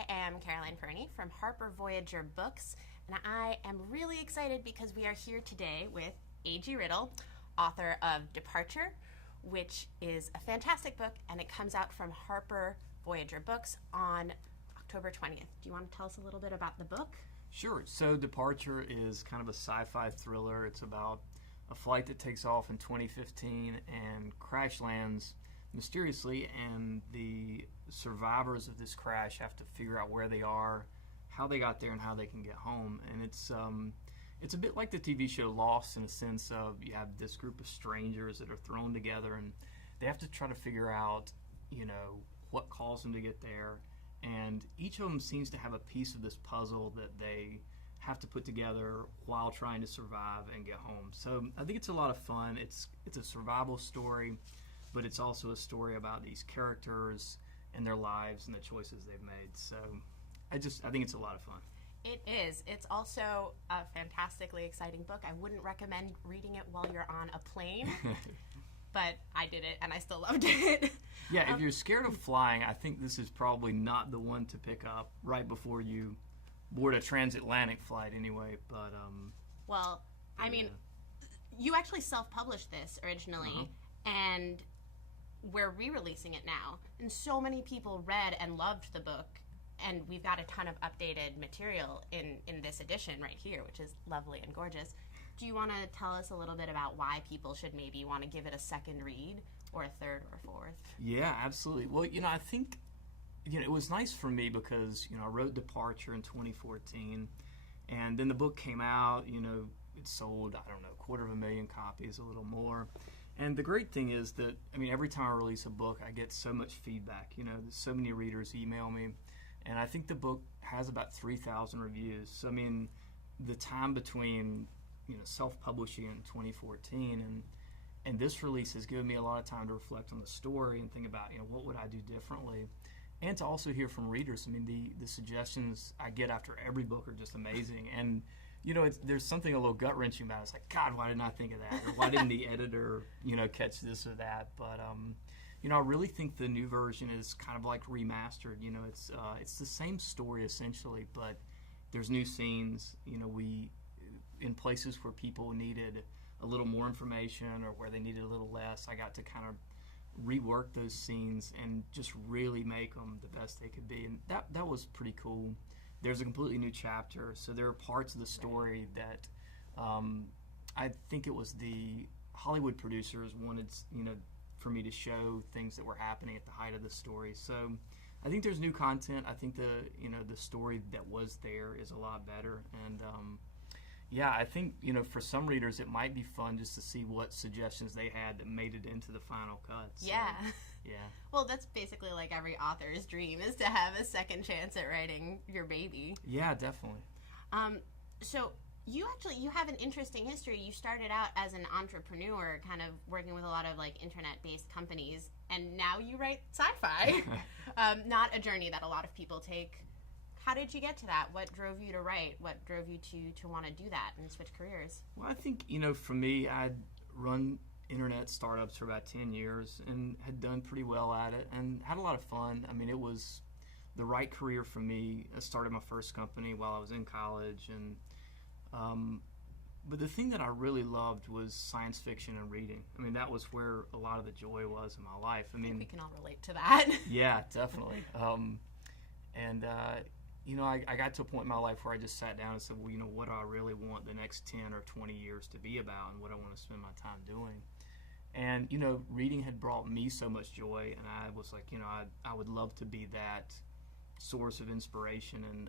I am Caroline Perney from Harper Voyager Books, and I am really excited because we are here today with A.G. Riddle, author of Departure, which is a fantastic book, and it comes out from Harper Voyager Books on October 20th. Do you want to tell us a little bit about the book? Sure. So Departure is kind of a sci-fi thriller. It's about a flight that takes off in 2015 and crash lands mysteriously, and the survivors of this crash have to figure out where they are, how they got there, and how they can get home. And it's a bit like the TV show Lost, in a sense of you have this group of strangers that are thrown together, and they have to try to figure out, what caused them to get there. And each of them seems to have a piece of this puzzle that they have to put together while trying to survive and get home. So I think it's a lot of fun. It's a survival story, but it's also a story about these characters and their lives and the choices they've made. So I think it's a lot of fun. It is. It's also a fantastically exciting book. I wouldn't recommend reading it while you're on a plane, but I did it and I still loved it. Yeah, if you're scared of flying, I think this is probably not the one to pick up right before you board a transatlantic flight anyway. But you actually self-published this originally, and we're re-releasing it now, and so many people read and loved the book, and we've got a ton of updated material in this edition right here, which is lovely and gorgeous. Do you want to tell us a little bit about why people should maybe want to give it a second read, or a third, or a fourth? Yeah, absolutely. Well, I think it was nice for me because I wrote Departure in 2014, and then the book came out. It sold, 250,000 copies, a little more. And the great thing is that, every time I release a book, I get so much feedback. So many readers email me. And I think the book has about 3,000 reviews. So, the time between, self-publishing in 2014 and this release has given me a lot of time to reflect on the story and think about, what would I do differently? And to also hear from readers. The suggestions I get after every book are just amazing. And there's something a little gut-wrenching about it. It's like, God, why didn't I think of that? Or why didn't the editor, catch this or that? But, I really think the new version is kind of like remastered. It's the same story essentially, but there's new scenes. In places where people needed a little more information or where they needed a little less, I got to kind of rework those scenes and just really make them the best they could be. And that was pretty cool. There's a completely new chapter, so there are parts of the story that I think it was the Hollywood producers wanted, for me to show things that were happening at the height of the story. So I think there's new content. I think the story that was there is a lot better. And I think for some readers it might be fun just to see what suggestions they had that made it into the final cut. So, yeah. Yeah. Well, that's basically like every author's dream, is to have a second chance at writing your baby. Yeah, definitely. So you have an interesting history. You started out as an entrepreneur, kind of working with a lot of internet-based companies, and now you write sci-fi. Not a journey that a lot of people take. How did you get to that? What drove you to write? What drove you to want to do that and switch careers? Well, I think, for me, I'd run internet startups for about 10 years and had done pretty well at it and had a lot of fun. It was the right career for me. I started my first company while I was in college, and but the thing that I really loved was science fiction and reading. That was where a lot of the joy was in my life. I think we can all relate to that. Yeah, definitely. I got to a point in my life where I just sat down and said, well, what do I really want the next 10 or 20 years to be about, and what I want to spend my time doing? And, reading had brought me so much joy, and I was like, I would love to be that source of inspiration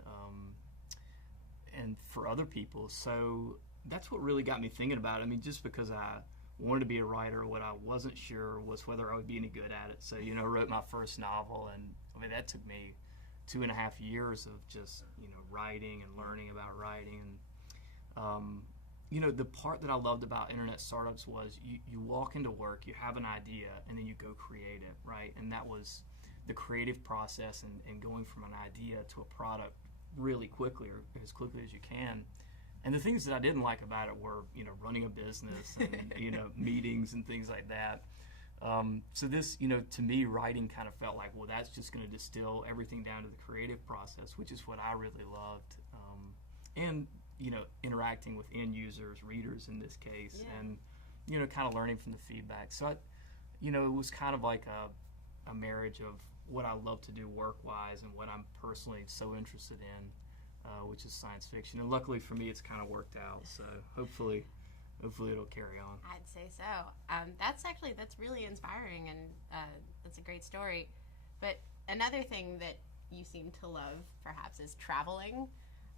and for other people. So that's what really got me thinking about it. Just because I wanted to be a writer, what I wasn't sure was whether I would be any good at it. So, I wrote my first novel, and that took me 2.5 years of just, writing and learning about writing. And, the part that I loved about internet startups was you walk into work, you have an idea, and then you go create it, right? And that was the creative process and going from an idea to a product really quickly, or as quickly as you can. And the things that I didn't like about it were, running a business and, meetings and things like that. So this, to me, writing kind of felt like, well, that's just going to distill everything down to the creative process, which is what I really loved. And, interacting with end users, readers in this case, and, kind of learning from the feedback. So, it was kind of like a marriage of what I love to do work-wise and what I'm personally so interested in, which is science fiction. And luckily for me, it's kind of worked out. So hopefully it'll carry on. I'd say so. That's really inspiring, and that's a great story. But another thing that you seem to love, perhaps, is traveling,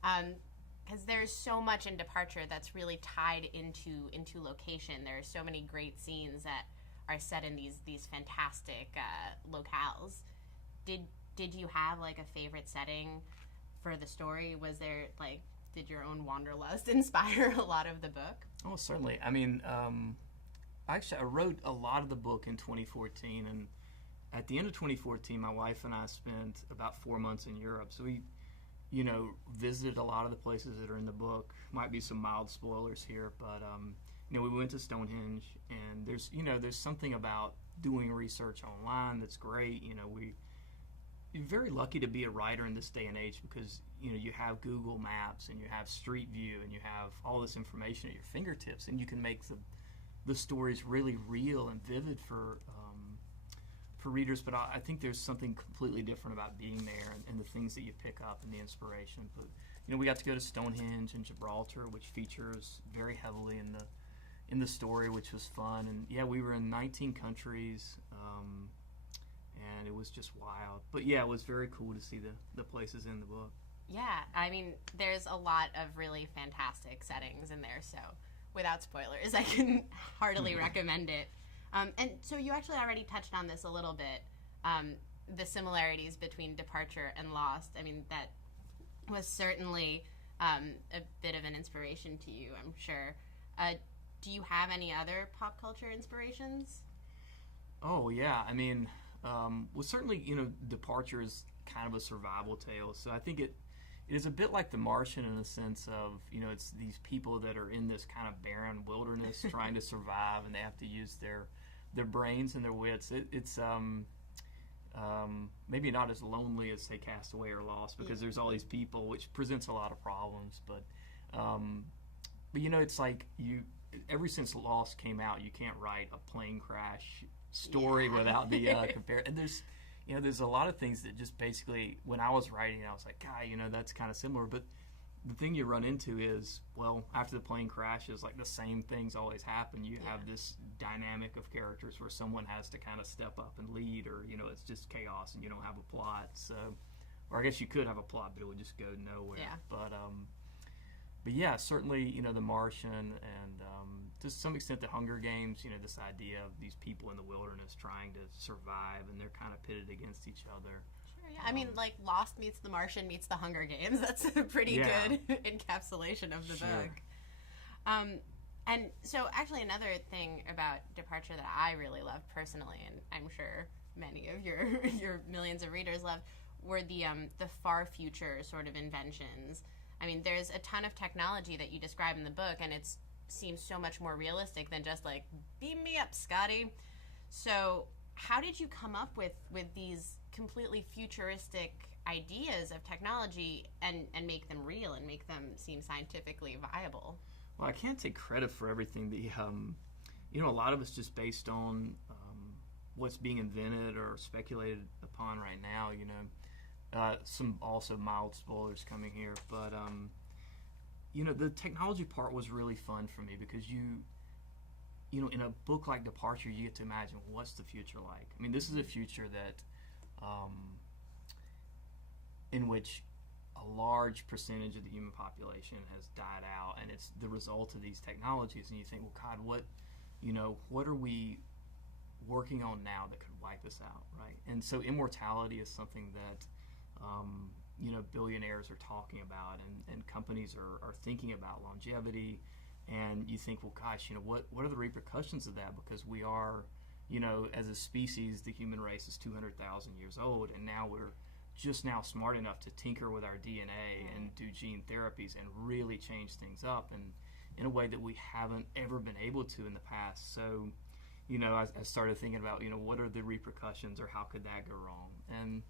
because there's so much in Departure that's really tied into location. There are so many great scenes that are set in these fantastic locales. Did you have like a favorite setting for the story? Was there did your own wanderlust inspire a lot of the book? Oh, certainly. I mean, actually, I wrote a lot of the book in 2014, and at the end of 2014, my wife and I spent about 4 months in Europe. So we, visited a lot of the places that are in the book. Might be some mild spoilers here, but we went to Stonehenge, and there's something about doing research online that's great. You're very lucky to be a writer in this day and age because you have Google Maps and you have Street View and you have all this information at your fingertips, and you can make the stories really real and vivid for readers. But I think there's something completely different about being there and the things that you pick up and the inspiration. But we got to go to Stonehenge and Gibraltar, which features very heavily in the story, which was fun. And we were in 19 countries. And it was just wild. But it was very cool to see the places in the book. Yeah, I mean, there's a lot of really fantastic settings in there, so without spoilers, I can heartily recommend it. And so you actually already touched on this a little bit, the similarities between Departure and Lost. I mean, that was certainly a bit of an inspiration to you, I'm sure. Do you have any other pop culture inspirations? Oh, yeah. I mean, certainly, Departure is kind of a survival tale. So I think it is a bit like The Martian in the sense of, it's these people that are in this kind of barren wilderness trying to survive, and they have to use their brains and their wits. It's maybe not as lonely as, say, Castaway or Lost, because there's all these people, which presents a lot of problems. But it's like ever since Lost came out, you can't write a plane crash story without the compare. And there's a lot of things that just basically, when I was writing, I was like, God, that's kind of similar. But the thing you run into is, well, after the plane crashes, like the same things always happen. You have this dynamic of characters where someone has to kind of step up and lead, or it's just chaos and you don't have a plot. So, or I guess you could have a plot, but it would just go nowhere. Yeah. But yeah, certainly, The Martian, and to some extent the Hunger Games, this idea of these people in the wilderness trying to survive, and they're kind of pitted against each other. Sure, yeah. I mean, like Lost meets The Martian meets the Hunger Games. That's a pretty good encapsulation of the book. And so actually another thing about Departure that I really loved personally, and I'm sure many of your millions of readers loved, were the far future sort of inventions. I mean, there's a ton of technology that you describe in the book, and it seems so much more realistic than just like, beam me up, Scotty. So how did you come up with these completely futuristic ideas of technology and make them real and make them seem scientifically viable? Well, I can't take credit for everything. A lot of it's just based on what's being invented or speculated upon right now, some also mild spoilers coming here, but the technology part was really fun for me because in a book like Departure, you get to imagine what's the future like. I mean, this is a future that in which a large percentage of the human population has died out, and it's the result of these technologies. And you think, well, God, what are we working on now that could wipe us out, right? And so immortality is something that billionaires are talking about, and companies are thinking about longevity. And you think, well, gosh, what are the repercussions of that? Because we are, as a species, the human race is 200,000 years old, and now we're just now smart enough to tinker with our DNA and do gene therapies and really change things up, and in a way that we haven't ever been able to in the past. So, I started thinking about, what are the repercussions or how could that go wrong? And,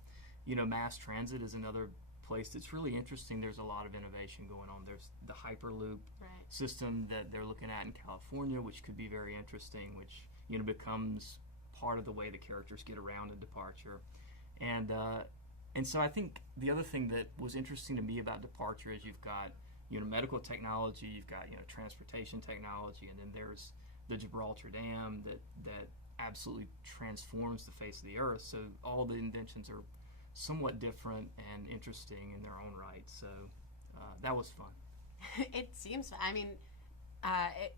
mass transit is another place that's really interesting. There's a lot of innovation going on. There's the Hyperloop system that they're looking at in California, which could be very interesting, which, becomes part of the way the characters get around a departure. And so I think the other thing that was interesting to me about Departure is you've got, medical technology, you've got, transportation technology, and then there's the Gibraltar Dam that absolutely transforms the face of the Earth. So all the inventions are somewhat different and interesting in their own right. So that was fun. It seems,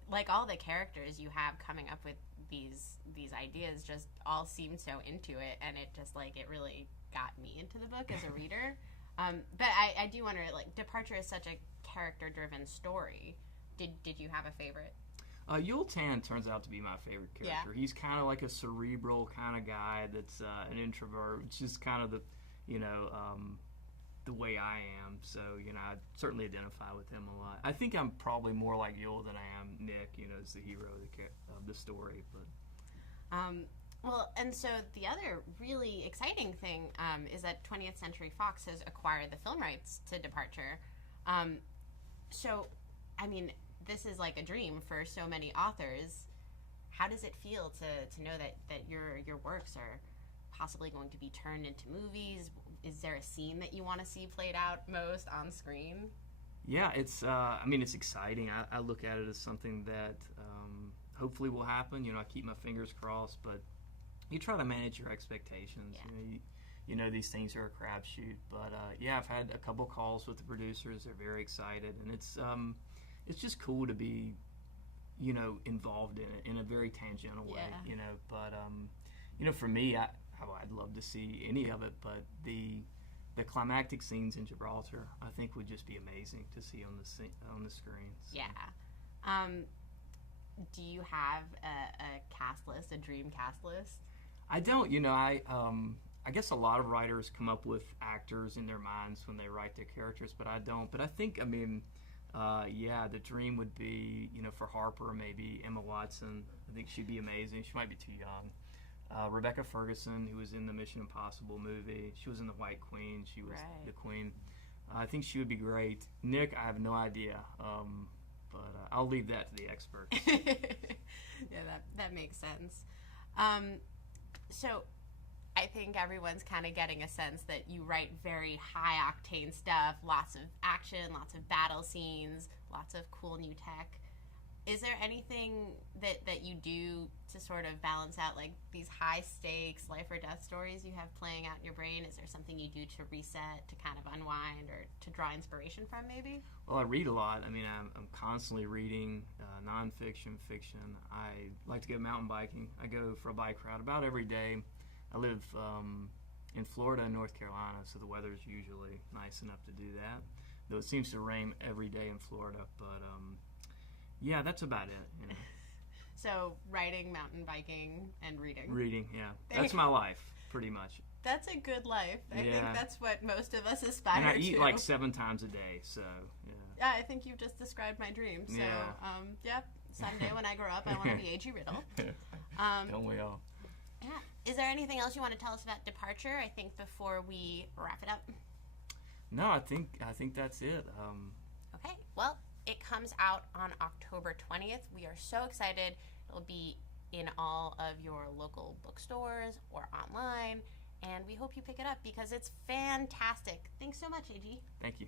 like all the characters you have coming up with these ideas just all seem so into it, and it just it really got me into the book as a reader. But I do wonder, Departure is such a character-driven story. Did you have a favorite? Yul Tan turns out to be my favorite character. Yeah. He's kind of like a cerebral kind of guy that's an introvert. It's just kind of the way I am. So, I certainly identify with him a lot. I think I'm probably more like Yul than I am Nick, as the hero of the story. But well, and so the other really exciting thing is that 20th Century Fox has acquired the film rights to Departure. So, this is like a dream for so many authors. How does it feel to know that your works are possibly going to be turned into movies? Is there a scene that you want to see played out most on screen? Yeah, it's it's exciting. I look at it as something that hopefully will happen. I keep my fingers crossed, but you try to manage your expectations. Yeah. These things are a crapshoot. But I've had a couple calls with the producers. They're very excited, and it's just cool to be, involved in it in a very tangential way. Yeah. But for me, I'd love to see any of it, but the climactic scenes in Gibraltar, I think, would just be amazing to see on the screen. So. Yeah. Do you have a cast list, a dream cast list? I don't. I guess a lot of writers come up with actors in their minds when they write their characters, but I don't. But I think, the dream would be, for Harper, maybe Emma Watson. I think she'd be amazing. She might be too young. Rebecca Ferguson, who was in the Mission Impossible movie. She was in The White Queen. She was the queen. I think she would be great. Nick, I have no idea. But I'll leave that to the experts. Yeah, that makes sense. So I think everyone's kind of getting a sense that you write very high-octane stuff, lots of action, lots of battle scenes, lots of cool new tech. Is there anything that you do to sort of balance out these high-stakes life or death stories you have playing out in your brain? Is there something you do to reset, to kind of unwind, or to draw inspiration from maybe? Well, I read a lot. I'm constantly reading nonfiction, fiction. I like to go mountain biking. I go for a bike ride about every day. I live in Florida and North Carolina, so the weather's usually nice enough to do that. Though it seems to rain every day in Florida, but yeah, that's about it. So writing, mountain biking, and reading. Reading, yeah. That's my life, pretty much. That's a good life. I think that's what most of us aspire to. And I eat 7 times a day, so yeah. Yeah, I think you've just described my dream. So, someday when I grow up, I want to be A.G. Riddle. Don't we all? Yeah. Is there anything else you want to tell us about Departure, I think, before we wrap it up? No, I think that's it. Okay. Well, it comes out on October 20th. We are so excited. It'll be in all of your local bookstores or online, and we hope you pick it up because it's fantastic. Thanks so much, AG. Thank you.